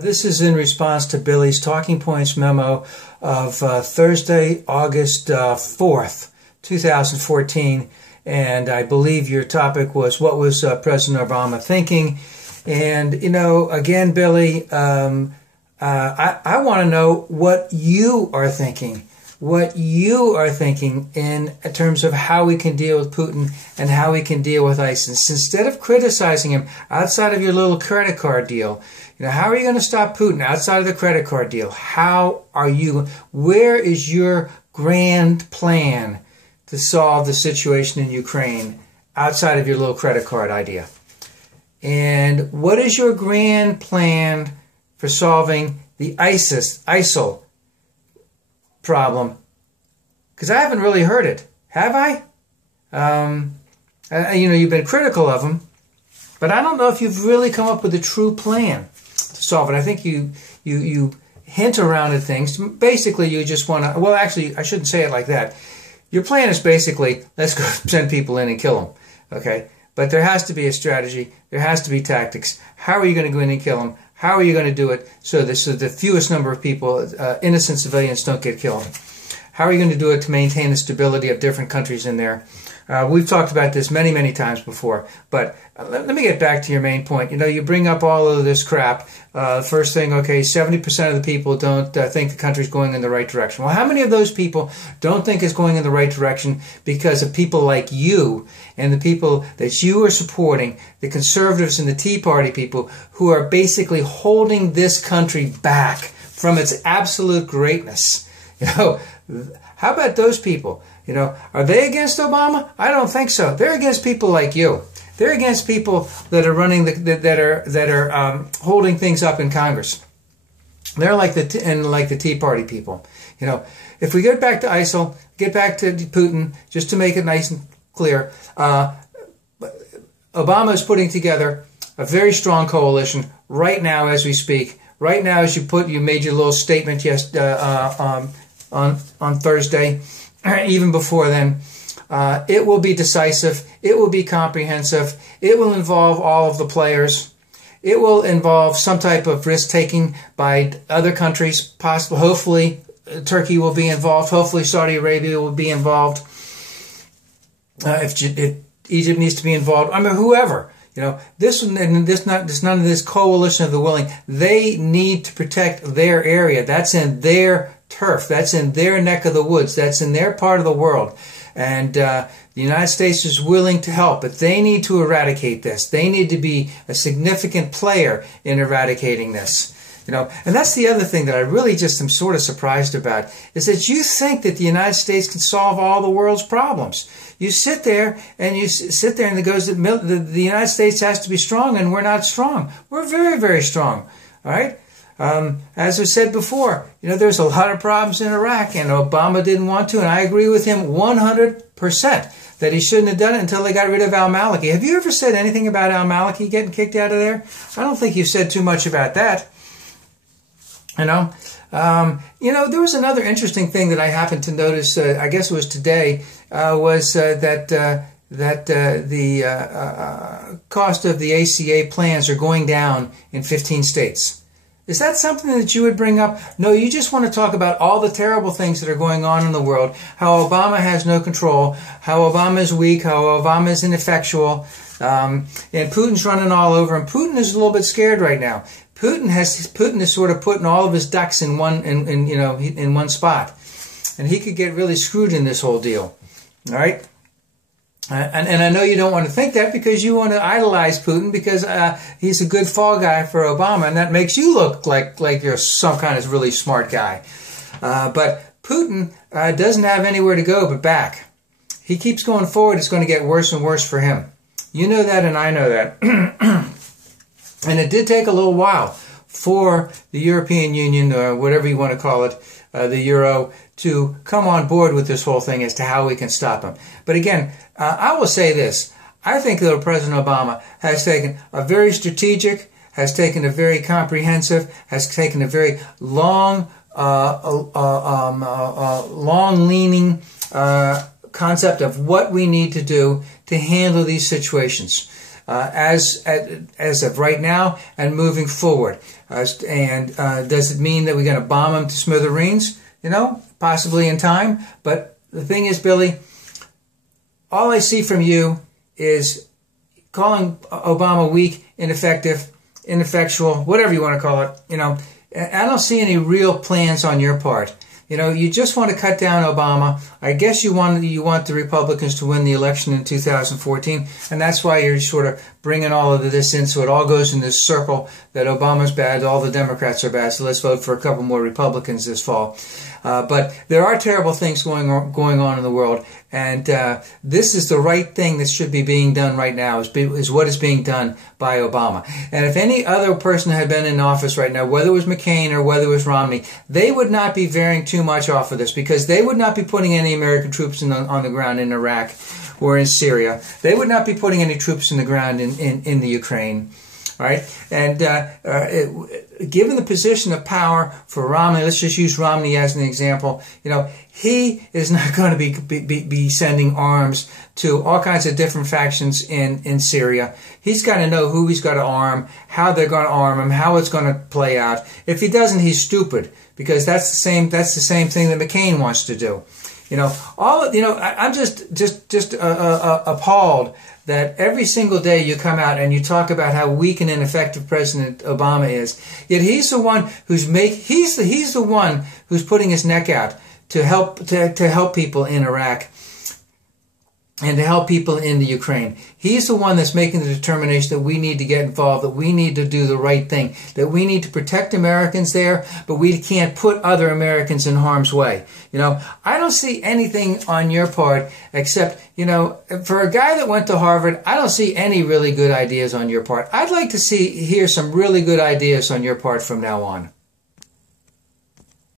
This is in response to Billy's Talking Points memo of Thursday, August 4th, 2014. And I believe your topic was, what was President Obama thinking? And, you know, again, Billy, I want to know what you are thinking. What you are thinking in terms of how we can deal with Putin and how we can deal with ISIS. Instead of criticizing him outside of your little credit card deal, you know, how are you going to stop Putin outside of the credit card deal? Where is your grand plan to solve the situation in Ukraine outside of your little credit card idea? And what is your grand plan for solving the ISIL problem? Because I haven't really heard it. Have I? You know, you've been critical of them, but I don't know if you've really come up with a true plan to solve it. I think you hint around at things. Basically, you just want to, well, actually, I shouldn't say it like that. Your plan is basically, let's go send people in and kill them, okay? But there has to be a strategy. There has to be tactics. How are you going to go in and kill them? How are you going to do it so the fewest number of people, innocent civilians, don't get killed? How are you going to do it to maintain the stability of different countries in there? We've talked about this many, many times before, but let me get back to your main point. You know, you bring up all of this crap. First thing, okay, 70% of the people don't think the country's going in the right direction. Well, how many of those people don't think it's going in the right direction because of people like you and the people that you are supporting, the conservatives and the Tea Party people who are basically holding this country back from its absolute greatness? You know, how about those people? You know, are they against Obama? I don't think so. They're against people like you. They're against people that are running that are holding things up in Congress. They're like the Tea Party people. You know, if we get back to ISIL, get back to Putin, just to make it nice and clear, Obama is putting together a very strong coalition right now as we speak. Right now, as you made your little statement on Thursday. Even before then, it will be decisive. It will be comprehensive. It will involve all of the players. It will involve some type of risk-taking by other countries, possible. Hopefully, Turkey will be involved. Hopefully, Saudi Arabia will be involved. If Egypt needs to be involved, I mean, whoever. You know, none of this coalition of the willing. They need to protect their area. That's in their turf. That's in their neck of the woods. That's in their part of the world. And the United States is willing to help, but they need to eradicate this. They need to be a significant player in eradicating this. You know, and that's the other thing that I really just am sort of surprised about, is that you think that the United States can solve all the world's problems. You sit there and it goes that the United States has to be strong, and we're not strong. We're very, very strong. All right? As I said before, you know, there's a lot of problems in Iraq, and Obama didn't want to, and I agree with him 100% that he shouldn't have done it until they got rid of al-Maliki. Have you ever said anything about al-Maliki getting kicked out of there? I don't think you've said too much about that. You know, there was another interesting thing that I happened to notice. I guess it was today. Was that the cost of the ACA plans are going down in 15 states. Is that something that you would bring up? No, you just want to talk about all the terrible things that are going on in the world, how Obama has no control, how Obama is weak, how Obama is ineffectual, and Putin's running all over, and Putin is a little bit scared right now. Putin is sort of putting all of his ducks in one spot, and he could get really screwed in this whole deal. All right. And I know you don't want to think that, because you want to idolize Putin because he's a good fall guy for Obama, and that makes you look like you're some kind of really smart guy. But Putin doesn't have anywhere to go but back. He keeps going forward. It's going to get worse and worse for him. You know that, and I know that. And it did take a little while for the European Union, or whatever you want to call it, the Euro, to come on board with this whole thing as to how we can stop him. But again, I will say this. I think that President Obama has taken a very strategic, has taken a very comprehensive, has taken a very long-leaning concept of what we need to do to handle these situations. as of right now and moving forward. Does it mean that we're going to bomb them to smithereens? You know, possibly in time. But the thing is, Billy, all I see from you is calling Obama weak, ineffective, ineffectual, whatever you want to call it. You know, I don't see any real plans on your part. You know, you just want to cut down Obama. I guess you want the Republicans to win the election in 2014, and that's why you're sort of bringing all of this in, so it all goes in this circle that Obama's bad, all the Democrats are bad, so let's vote for a couple more Republicans this fall. But there are terrible things going on in the world, and this is the right thing that should be being done right now, is what is being done by Obama. And if any other person had been in office right now, whether it was McCain or whether it was Romney, they would not be varying too much off of this, because they would not be putting any American troops on the ground in Iraq or in Syria. They would not be putting any troops in the ground in the Ukraine. Right? And given the position of power for Romney, let's just use Romney as an example. You know, he is not going to be sending arms to all kinds of different factions in Syria. He's got to know who he's got to arm, how they're going to arm him, how it's going to play out. If he doesn't, he's stupid, because that's the same thing that McCain wants to do. You know, I'm just appalled that every single day you come out and you talk about how weak and ineffective President Obama is. Yet he's the one who's he's the one who's putting his neck out to help people in Iraq and to help people in the Ukraine. He's the one that's making the determination that we need to get involved, that we need to do the right thing, that we need to protect Americans there, but we can't put other Americans in harm's way. You know, I don't see anything on your part except, you know, for a guy that went to Harvard, I don't see any really good ideas on your part. I'd like to hear some really good ideas on your part from now on.